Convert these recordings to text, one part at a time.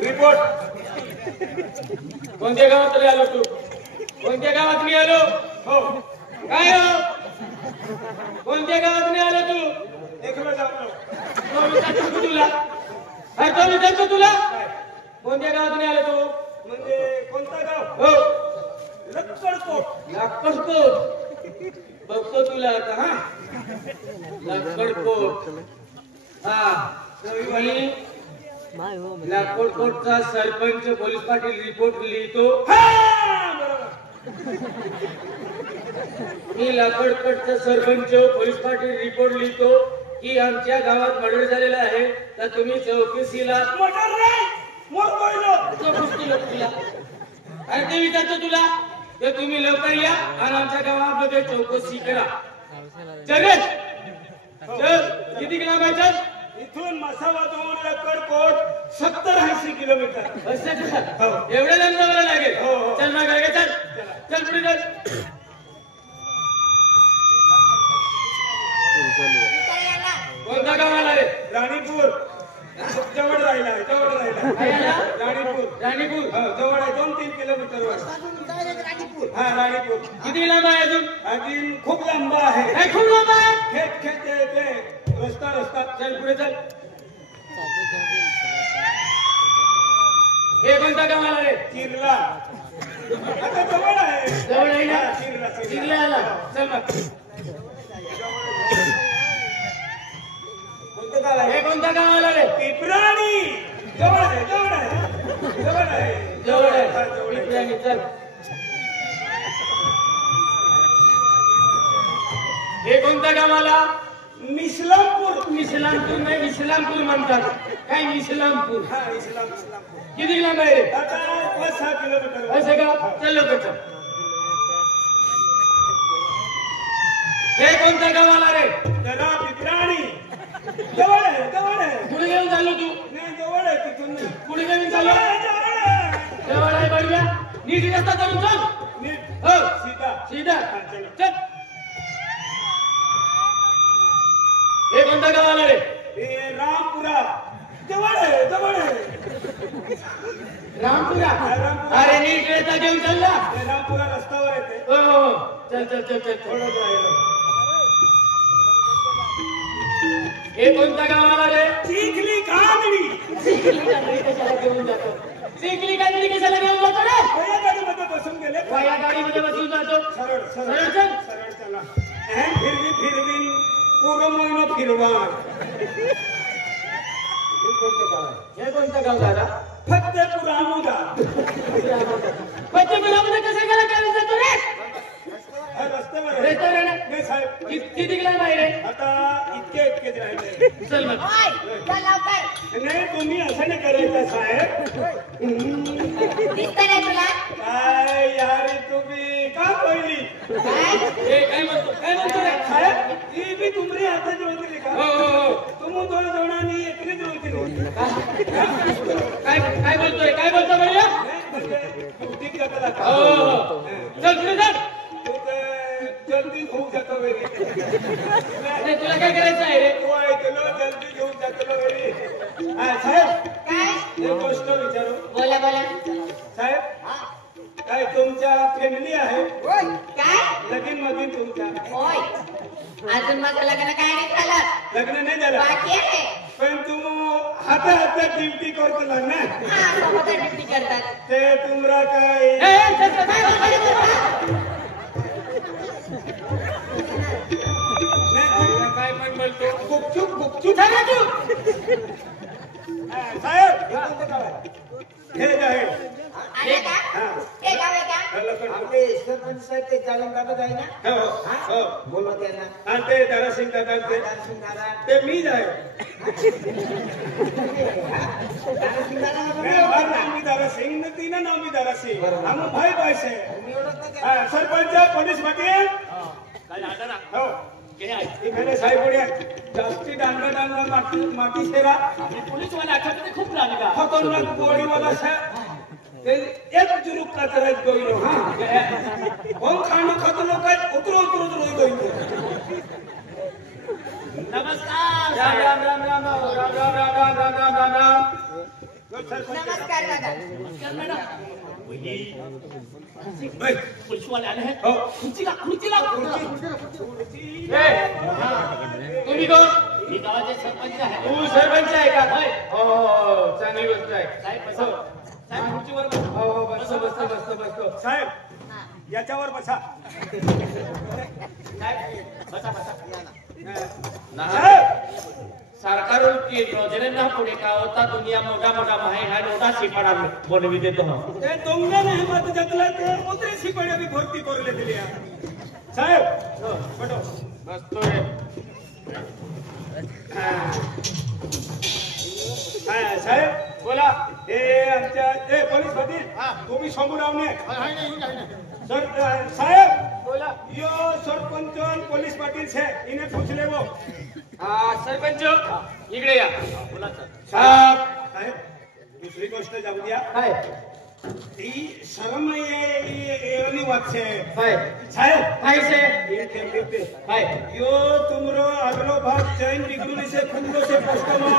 Report. कोणत्या गावात तरी आलो तू? कोणत्या गावात मी आलो? हो. काय हो? कोणत्या गावात मी आलो तू? एक वेळ जातो. तो विचारतो तुला. अरे तो विचारतो तुला. कोणत्या गावात आलो तू? म्हणजे कोणता गाव? हो. लक्कडकोट. लाकडकोट. बघतो तुला आता. हा लाकडकोट. हा मी लाकडकोटचा सरपंच पोलीस पाटील रिपोर्ट लिहितो. मी लाकडकोटचा सरपंच पोलीस पाटील रिपोर्ट लिहितो की आमच्या गावात मर्डर झालेला आहे, तर तुम्ही चौकशीला. मर्डर नाही, चौकशी तुला आणि ते विचारतो तुला, तर तुम्ही लवकर या आणि आमच्या गावामध्ये चौकशी करा. चल चल. किती किलोमीटर? इथून मसावाजवळ लक्कडकोट 70-80 किलोमीटर. एवढ्या लांब जावं लागेल. हो. चल मग गाडी चल. चल पुढे चल. कोणता गावाला रे? राणीपूर. जवळ राहिला. राणीपूर. जवळ आहे. 2-3 किलोमीटर वर. हा राणीपूर. किती लांब आहे अजून? अजून खूप लांब आहे. काय खूप लांब आहे? खेट ते रस्ता. चल पुढे चल. हे कोणता गावाला रे? चिरला. आता जवळ आहे. जवळ आहे ना? चिरला आला. चल मग. कोणतं गाव आहे? हे कोणता गावाला रे? पिपराणी. जवळ आहे. जवळ आहे. पिपराणी. चल. हे कोणत्या गावाला? मिसलामपूर नाही, इस्लामपूर म्हणतात. काय इस्लामपूर? हा इस्लामपूर. किती लांब आहे रे? आता 5-6 किलोमीटर. असं का? चल लवकर चल. हे कोणत्या गावाला रे? जरा पिपराणी. जवळ आहे. पुढे घेऊन चाललो तू? नाही जवळ आहे तिथून. पुढे घेऊन चाललो? जवळ आहे. बढिया. नीट रस्ता चालून चल. नीट. हो. सीधा. सीधा. चल. हे कोणत्या गावाला रे? हे रामपुरा. जवळ आहे. रामपुरा. अरे नीट रस्ता घेऊन चालला. हे रामपुरा रस्त्यावर येते. हो. चल. थोडं राहिलं. हे कोणत्या गावाला रे? चिखली कांदडी. कशाला घेऊन जातो? चिखली कांदडी कशाला घेऊन जातो रे? या गाडीमध्ये बसून गेले. या गाडीमध्ये बसून जातो. सरळ चला. फिरवीन पूर्ण महिना फिरवा. हे कोणतं गाव दादा? फतेपुरामुदा. फतेपुरामध्ये कसं गेला काय जातो रे? रस्त्यावर नाही साहेब. किती लांब आहे रे? आता इतकेच राहिले. चल मग. नाही तुम्ही असं नाही करायचं साहेब. काय यार तुम्ही का पहिली? काय म्हणतो रे? साहेब ती बी तुमरी हातात होती का? हो. तुम्ही 2 जणांनी एकरीच होती. काय बोलतो भैया? हो. चल पुढे चल. जल्दी होऊ जातो वेळी. तुला काय करायचं आहे रे? जल्दी घेऊन जातो वेळी. साहेब एक गोष्ट विचारू. बोला साहेब काय तुमच्या फॅमिली आहे? काय लगीन मधीन तुमच्या? होय अजून माझं लग्न काय नाही झालं. लग्न नाही झालं बाकी आहे. पण तुम्ही हातात ड्युटी करतला ना? सोबत ड्युटी करतात ते तुमरा काय काय पण बोलतो? गुपचूप साहेब हे आहे आले का ते गाव आहे का? आपले सरपंच साहेब ते चालन कागद आहे ना? हो बोलवा त्यांना. आणि ते दारासिंग दादा ते मीच आहे. नाव मी दारासिंग न तीन नाव मी दारासिंग. आम्ही भाई पैसे सरपंच पोलीस मध्ये हो इकडे साहेब पुढे जास्ती डांगा माती सेवा पोलीस वाला आठवते खूप लागला. खतरनाक गोळीवाला साहेब ते एक जुरूक कचरात गोइलो हा हम खाणं खातो लोक उतरो गोइलो. नमस्कार. राम. तो सरपंच नमस्कार दादा. पोलीसवाले आले आहेत. हो. खुर्चीला खुर्चीला तुम्ही कोण? मी गावाचे सरपंच आहे. तू सरपंच आहे का? हो, चांगली गोष्ट आहे. साहेब बसा. साहेब खुर्चीवर बसा. हो, बसतो. साहेब याच्यावर बसा. साहेब बसा बसा. साहेब सरकार की योजनेना पुढे का होता दुनिया मोठा मोठा माहीत आहे मोठा शिपाडा बनवी देतो. ते दोंगला नाही मत जगला ते मोठे शिपाड्या बी भरती करले दिली साहेब. बटो बसतोय. साहेब बोला. हे आमच्या पोलीस पाटील तुम्ही समोर आवणे सर. साहेब बोला. यो सरपंच आणि पोलीस पाटील छे इने पूछले वो. सरपंच इकडे या. बोला सर. साहेब दुसरी गोष्ट जाऊ द्या. काय ती शरम एवनी વાત છે. काय સાહેબ काय છે? ये केम पे काय यो तुमरो अगलो भाग चैन बिगड़ूने से खुंदो से कस्टमर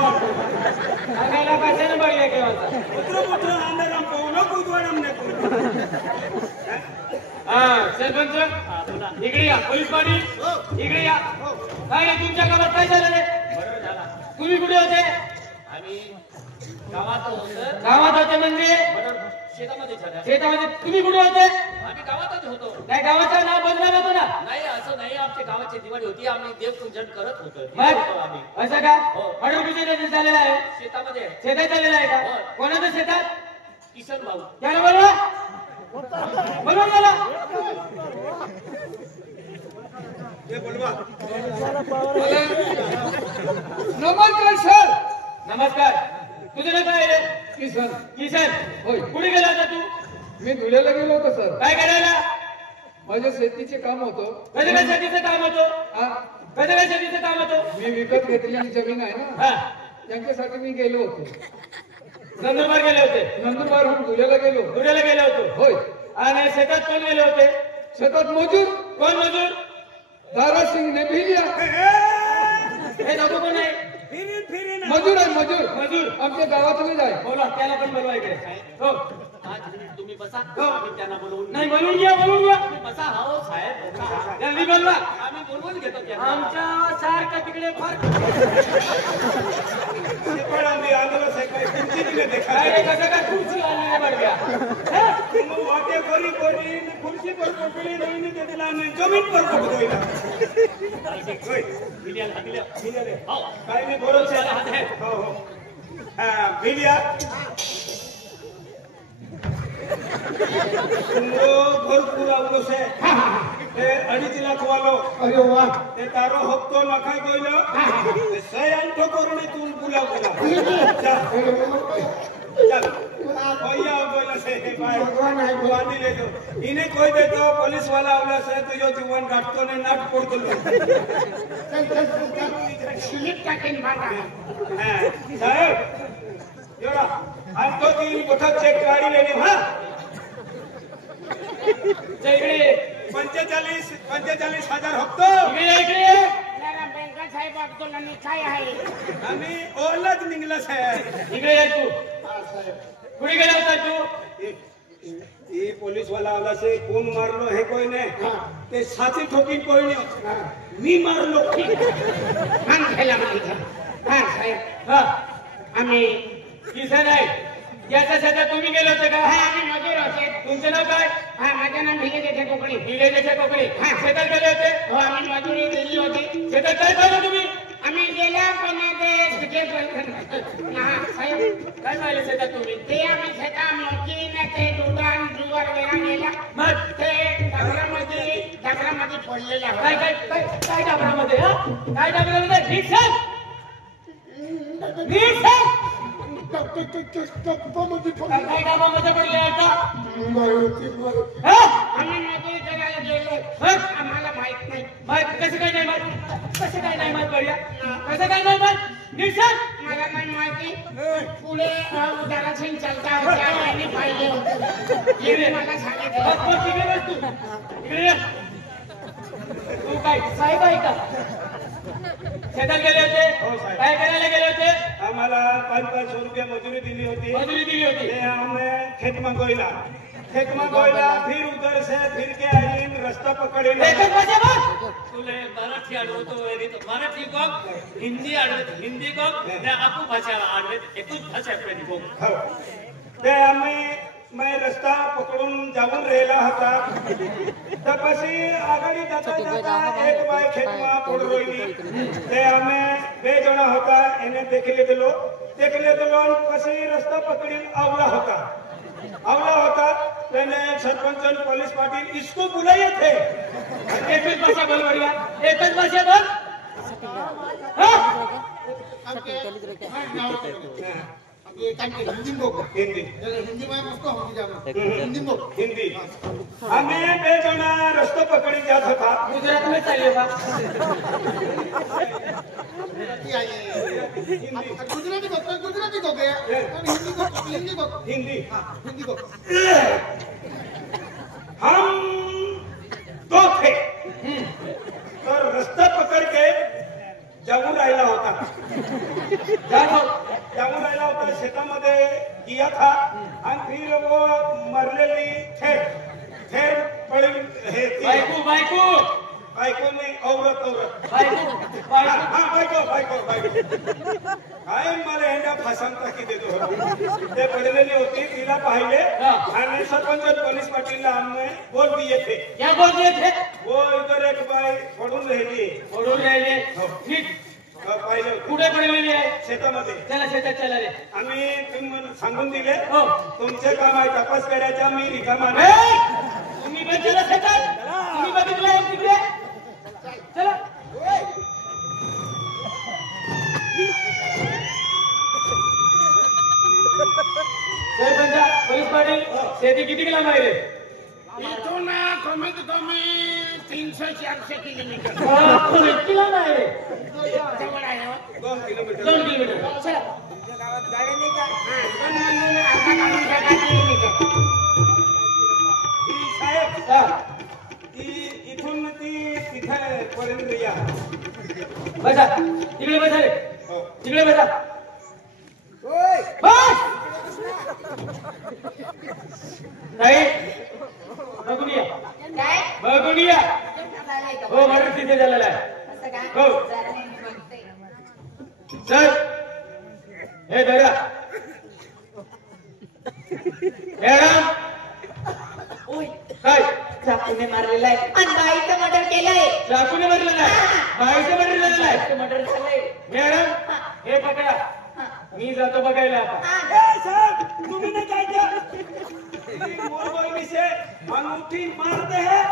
सांगायला कशाने बघले केव्हा? पुत्र पुत्र अंदर हम कोणो कुदवडम ने सरपंच इकडे या. पोलीस पाटील इकडे या. काय रे, तुमच्या गावात काय झालं रे? बरोबर झाला. तुम्ही कुठे होते? आम्ही गावात होतो. गावात होते म्हणजे? बरोबर शेतामध्ये झाला. शेतामध्ये. तुम्ही कुठे होते? आम्ही गावातच होतो. काय गावाचं नाव बदलाव होतं ना? नाही असं नाही आमच्या गावाची दिवाळी होती आम्ही देवपूजन करत होतो. मग आम्ही असं का? हो. अडवणुकीचं झालेलं आहे. शेतामध्ये शेतात झालेलं आहे का? हो. कोणाचं शेतात? किसन भाऊ. त्याला बोलवा. बोलवा त्याला. ये बोलवा. नमस्कार सर. नमस्कार. तुझं नाव काय रे? किसन. किसन होय. कुठे गेला होता तू? मी धुळ्याला गेलो होतो सर. काय करायला? माझ्या शेतीचे काम होतं. कसं काय शेतीचं काम होतं? हा, कसं काय शेतीचं काम होतं? मी विकत घेतलेली जमीन आहे ना, हा. त्यांच्यासाठी मी गेलो होतो. नंदुरबार गेले होते. नंदुरबारहून धुळ्याला गेलो. धुळ्याला गेले होते. होय. आणि शेतात कोण गेले होते? शेतात मजूर कोण मजूर? दारासिंग नेभिलिया हे नको कोण आहे? फिरीन मजूर आहे, मजूर मजूर. आमच्या गावातलेच आहे. बोला त्याला पण बोलवा इकडे. हो. आज तुम्ही बसा. हो. आम्ही त्यांना बोलवून नाही बोलून घ्या, बोलून घ्या. तुम्ही बसा. हो साहेब बसा. जल्दी बोलवा. आम्ही बोलवून घेतो त्यांना. आमच्या सारखं तिकडे फार शिपाडांनी आंदोलन से काही किंची दिले देखा. काय रे, कसं काय खुर्ची आली रे बडव्या? तुम वाटे करी करी खुर्ची पर पकडी नाही ते दिला नाही जमीन पर पकडोयला. होय बिलियाला दिल्या. बिलिया हो. काय नाही बरोबर त्याला हात आहे. हो हो. बिलिया तुमरो भरपूर आवलो से ते 2.5 लाख वालो. अरे वा. ते तारो हप्तो नखाय गइलो ते 108 करोड तू बुला बुला. चल भैया बोला से भाई भगवान आहे. बांधी ले जो इने कोई दे तो पुलिस वाला आवला से तो यो जीवन काटतो ने नाट पडतो. स्लिप टाकेन बाबा. साहेब योरा आज तो तीन कोठा चेक गाडी लेने हा. इकडे 45,000 हप्तो इकडे जरा बँका साहेब अब्दुल्लानी काय आहे? आम्ही ओलच निघलंच आहे. इकडे ये तू. कुठे गेला होता तू? ये पुलिस वाला आला से कोण मारलो हे कोई नाही ते साची ठोकीन कोई नाही मी मारलो. मान खायला माहिती. हा साहेब हा. आम्ही किसन आहे. याच्या शेतात तुम्ही गेले होते का? हा आम्ही मजूर होते. तुमचं नाव काय? हा माझं नाव भिले देते कोकणी. विलेजच्या कोकणी. शेतात गेले होते. हो आम्ही मजुरी केली होती. शेतात काय पाहिलं तुम्ही? आम्ही गेल्या पण ते साहेब काय पाहिलं शेतात तुम्ही? ते आम्ही शेता मकीने ते दुधान जुवर वेळा गेला. मग ते दगडामध्ये पडलेला काय होता. काय काय काय डाबरामध्ये? हा काय डाबरामध्ये? नीट सांग. नीट सांग. काय काय डाबामध्ये पडले आता? हा? आम्ही मजुरी करायला गेलो. हा? आम्हाला माहित नाही. माहित कसं काय नाही माहित? कसं काय नाही माहित बढिया? कसं काय नाही माहित? नीट सांग. मला नाही माहिती. पुढे उद्याला सिंग चालता होता आणि पाहिले होते. हे मला सांगितलं. बस बस इकडे बस तू. इकडे ये. तू काय साहेब आहे का? शेतात गेले होते? हो, साहेब. काय करायला गेले होते? आम्हाला 500 रुपये मजुरी दिली होती। मजुरी दिली होती। ते हमें खेत में गोइला फिर उधर से फिर के आई रास्ता पकड़े एकच भाषा बोल तुले मराठी आडवतो वेरी तो मराठी कोक हिंदी आडवत हिंदी कोक ने आपू भाषा आडवत एकच भाषा पेन कोक ते मैं रस्ता पकडून जाऊन राहिला होता तर પછી આગળ જતા એક ભાઈ ખેતમાં પડ રોઈની તે અમે બે જણા હતા એને દેખી લીધેલો પછી રસ્તા પકડીને આવલા હતા તેને સરપંચ અને પોલીસ પાટીલ इसको बुलाए थे एकच भाषा बोल बढ़िया एकच भाषा बोल हिंदी અમે બે જણા રસ્તો પકડી ગયા હતા गुजरात में चाहिए बा गुजराती को गया हिंदी हिंदी को हम दो थे तो रास्ता पकड़ के जाऊन राहिला होता शेतामध्ये गिया था आणि फिर वो मरलेली ठेर पड़ी हे थी। बायको नहीं औरत काय मला यांना फासाम टाकी देतो ते पडलेली होती तिला पाहिले आणि सरपंच पोलीस पाटीलला हमने बोल दिए थे क्या बोल दिए थे वो इधर एक बाई पडून राहिली ठीक पाहिलं कुठे पडलेली आहे शेतामध्ये चला शेतात चला रे आम्ही तुम्हाला सांगून दिले हो तुमचे काम आहे तपास करायचा मी रिकामा ए! तुम्ही पण चला शेतात तुम्ही बघितलं तिकडे चला सरपंच पोलीस पाटील शेती किती लांब आहे रे इथून कमीत कमी 300-400 किलोमीटर किती लांब आहे रे जवळ आहे हो. 2 किलोमीटर 2 किलोमीटर चला गावात गाड्या नाही का पण म्हणून अर्धा किलोमीटर ही साहेब हा. ती इथून ती तिथे पर्यंत या बसा तिकडे बसा रे हो तिकडे बसा ओय बस नाही बघून या काय बघून या झालंय का हो मरण तिथे झालेला आहे असं काय हो. जरा नाही बघते सर हे धरा मॅडम ओय काय चाकूने मारलेला आहे आणि बाईचं मर्डर केलंय चाकूने मारलेला आहे बाईचं मारलेलं आहे मर्डर झालंय मॅडम हे पकडा मी जातो बघायला आता ए साहब तुम्ही नहीं क्या किया मोर बहनी से अंगूठी मारते हैं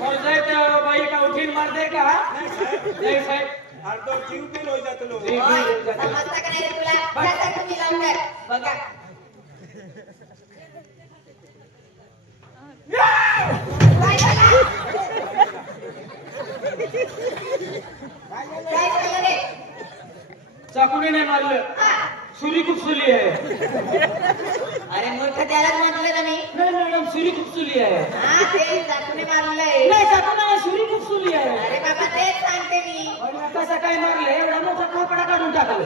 और जायत बाई का उठीन मार दे का नाही साहेब अर्धो जीव भी हो जातो लोक समजता का नाही रे तुला बसा तुम्ही लवकर बघा काय झालं? काय झालं रे चाकूने नाही मारलं हा. सुरी खूप सुली आहे अरे मूर्ख त्यालाच म्हटलं ना मी नाही मॅडम सुरी खूप सुली आहे हा ते चाकूने मारलंय नाही चाकू नाही सुरी खूप सुली आहे अरे बाबा तेच सांगते मी आणि आता सकाळी मारले एवढा मोठा कपडा काढून टाकलं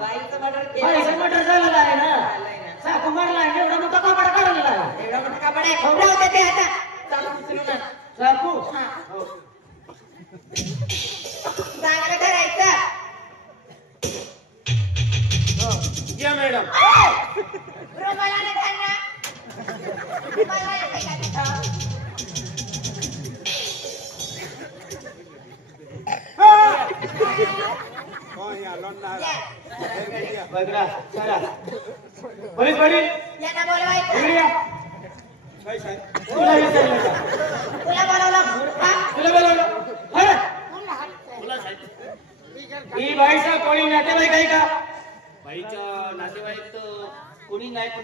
बाईचं मर्डर बाईचं केलं मर्डर झालेलं आहे ना झालंय ना. चाकू मारला आणि एवढा मोठा कपडा काढलेला आहे एवढा मोठा कापड आहे राहू दे ते आता चालू उचलू ना चाकू हा. चांगलं करायचं या मॅडम रुमालाने घाल ना. रुमाला येते का तिथं? कोण या लोणणार या. बघा चला पोलीस पाटील यांना बोलवायचं इकडे या काय साहेब तुला विचारलं का तुला बोलवलं मूर्खा तुला बोलवलं हा? ही बाईचा कोणी नातेवाईक आहे का बाईचा नातेवाईक तर कोणी नाही पण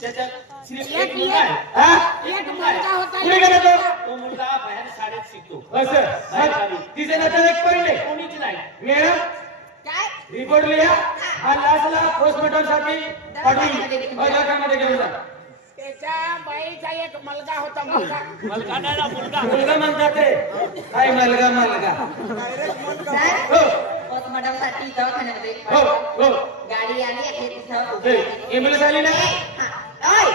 त्याच्यात सिर्फ एक एक मुलगा आहे. हा? एक मुलगा होता कुठे गेला तो तो मुलगा बाहेर शाळेत शिकतो असं मग तिचे नातेवाईक पडले कोणीच नाही मॅडम काय रिपोर्ट लिहा आणि लास्टला पोस्टमॉर्टम साठी पाठवून दवाखान्यामध्ये घेऊन जा त्याच्या बाईचा एक मुलगा होता मुलगा मुलगा नाही ना मुलगा मुलगा म्हणतात ते काय मुलगा सर हो मॅडम साठी दवाखान्यामध्ये हो हो गाडी आली आहे तिथं एम्ब्युलन्स आली ना ओय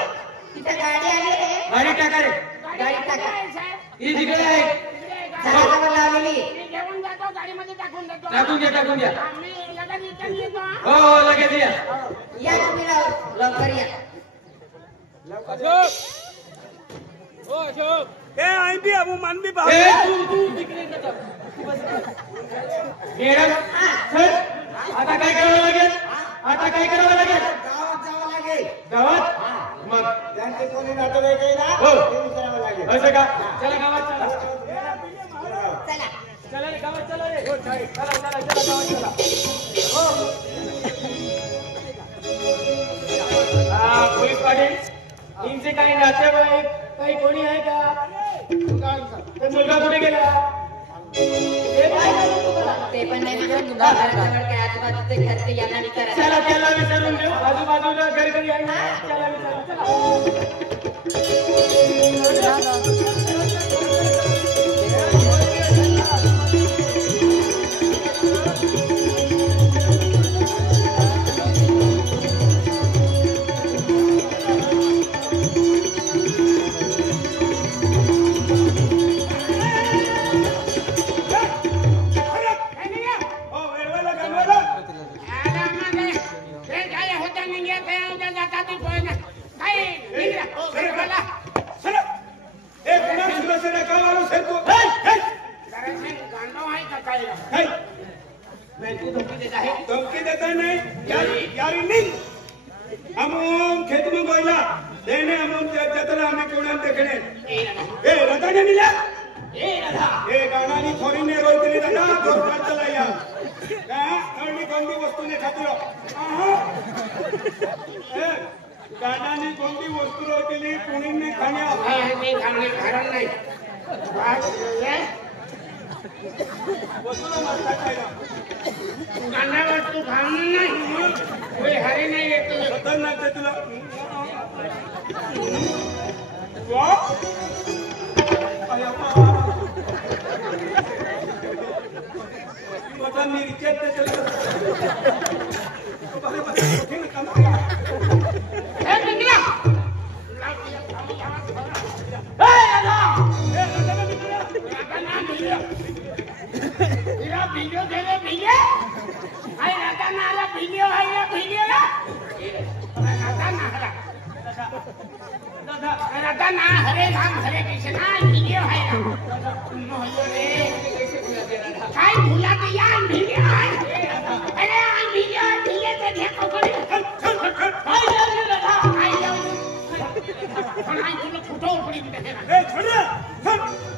तिथं गाडी आली आहे गाडी टाका रे गाडी टाका ही तिकडे आहे झाडावर लावलेली मी घेऊन जातो गाडीमध्ये टाकून देतो टाकून द्या आम्ही लगेच इथं येतो हा. हो हो लगेच या या तुम्ही लवकर या ए आई भी अबू मन भी ए, बाहर तू तिकडे नका. मॅडम सर आता काय करावं लागेल गावात जावं लागेल गावात मग त्यांचे कोणी नातेवाईक आहे ना हो. ते विचारावं लागेल असं का चला गावात चला चला चला रे गावात चला रे चला गावात चला पोलीस पाटील तुमचे काही नातेवाईक काही कोणी आहे का तो मुलगा कुठे गेला ते पण नाही घराजवळ काय आजूबाजूचे घरचे यांना विचारा चला त्याला विचारून घेऊ आजूबाजूला घरी आहे ना त्याला विचारू चला ओ वेळवेळा गणवेला हे काय होता निघ्या काय होता जाता ती पण काय निघा मला चला ए पुन्हा सुरसेना का माणूस आहे तू गांडव आहे का काय काय तू धमकी देत आहे धमकी देता नहीं यारी नहीं हम खेत में गोइला देने हम जतरा हमें कोणाम देखने ए रताने मिला ए गाणानी थोड़ी ने रोई दिली दादा जोर कर चला या का थोड़ी गंदी वस्तू ने खातिर ए गाणानी गंदी वस्तू रोई दिली कुणी ने खाण्या नाही खाणे कारण नाही वस्तूला मारता खायला गांडावर तू खाणं नाही हरे नाही येतो खतरनाक आहे तुला वा आता मी रिचार्ज देतो हे निघा वीडियो दे दे वीडियो आई राधा नाला वीडियो है ये वीडियो ना राधा नाला राधा ना हरे राम हरे कृष्णा वीडियो है मोहल्लो रे काय भूला दिया वीडियो है अरे आ वीडियो से देखो कोनी I love you Radha I love you आई तुम फोटो पड़ी देखेगा ए छोड़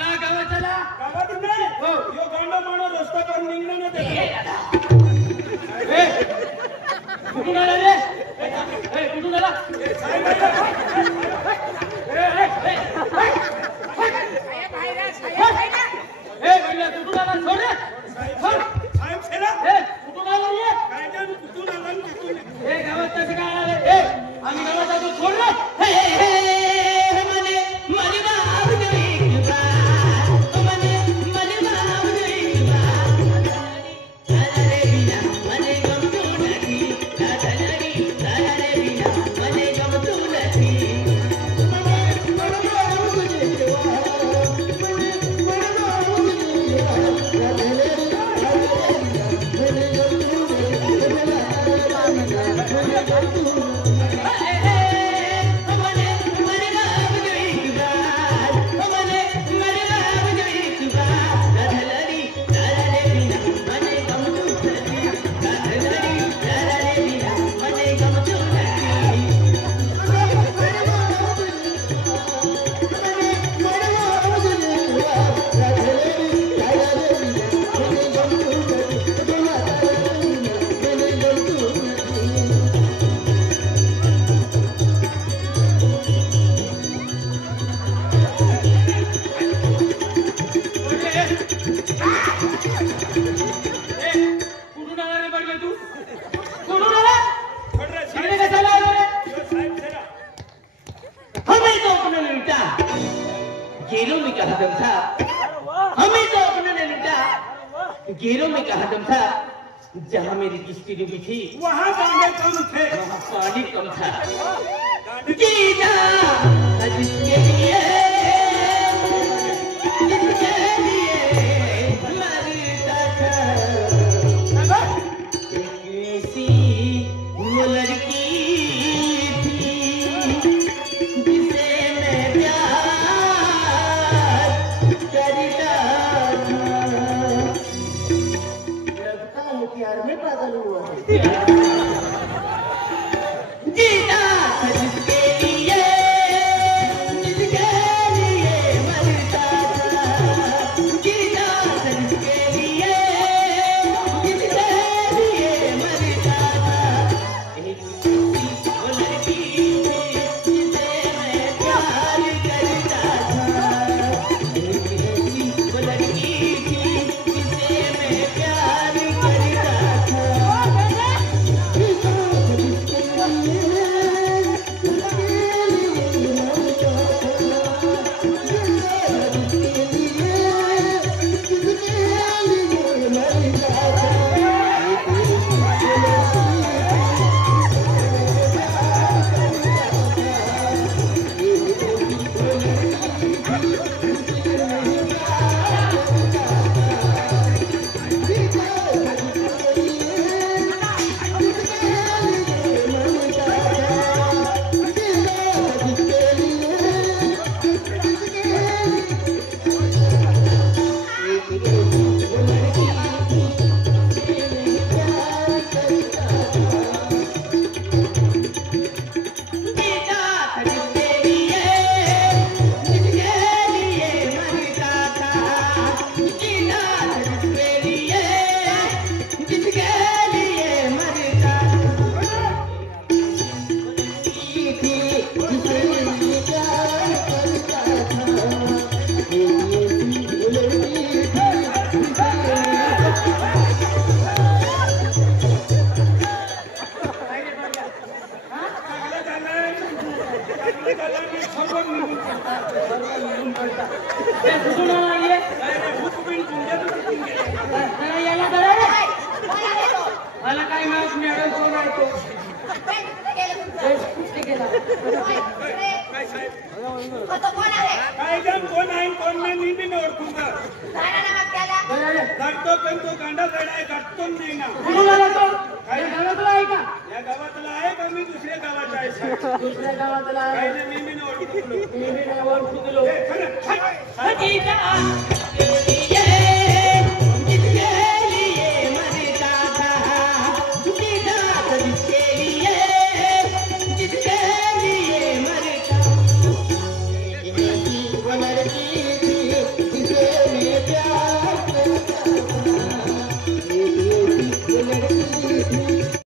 गावातून नाही यो गांडा माणूस रस्ता करून निघणार नाही कुठून आला रे कुठून आला कुठून आला सोड रे साहेब छेला कुठून आला रे काय जाणू कुठून आला आणि कुठून नाही. हे गावात कसं काय आला रे आम्ही गावात जातो सोड रे कहा दम था, हमें तो अपना ने लूटा। गेरों में कहा दम था, जहाँ मेरी किश्ती डूबी थी वहाँ गांडे कम थे। वहाँ पानी कम था। जीना था जिसके लिए, जिसके लिए मरता था। एक ऐसी वो लड़की थी जिसे मैं प्यार करता था। लगता है प्यार में पागल हुआ है। जीना था जिसके लिए, जिसके लिए मरता था। जीना था जिसके लिए, जिसके लिए मरता था। एक वो लड़की थी जिसे मैं प्यार करता था। एक ऐसी वो लड़की थी जिसे मैं प्यार करता था। मला काय माहित मॅडम कोण आहे तो? काय जण कोण आहे कोण नाही मी बी ओळखून करतो पण तो गांडा आहे करतो नाही ना. काही गावातला आहे का? या गावातला आहे का मी दुसऱ्या गावाचा आहे साहेब? दुसऱ्या गावातला आहे. काही नाही मी बी ओळखून मी बी नाही ओळखू दिलो. खरं हकीकत